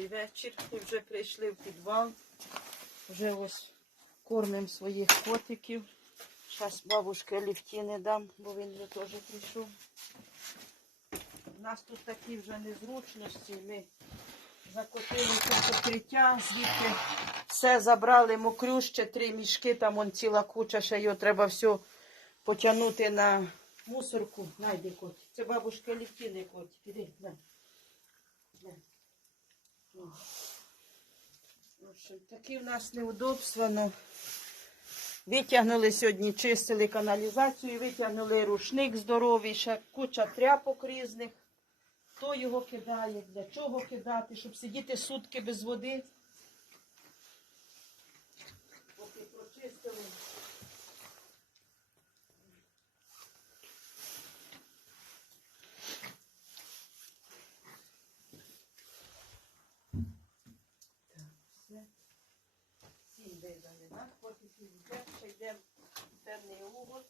добрий вечір. Ми вже прийшли в підвал. Вже ось кормимо своїх котиків. Зараз бабушки ліфтіни дам, бо він вже теж прийшов. У нас тут такі вже незручності. Ми закотили це покриття, звідки все забрали мокрю, ще три мішки, там он ціла куча, ще його треба все потягнути на мусорку. Найди котик. Це бабушка ліфтіни котик. Іди, на. На. Такі в нас неудобства. Ну. Витягнули сьогодні, чистили каналізацію, витягнули рушник здоровий, ще куча тряпок різних. Хто його кидає, для чого кидати, щоб сидіти сутки без води. Всім видали, так? Поки всі йдемо, ще йдемо в темний угол.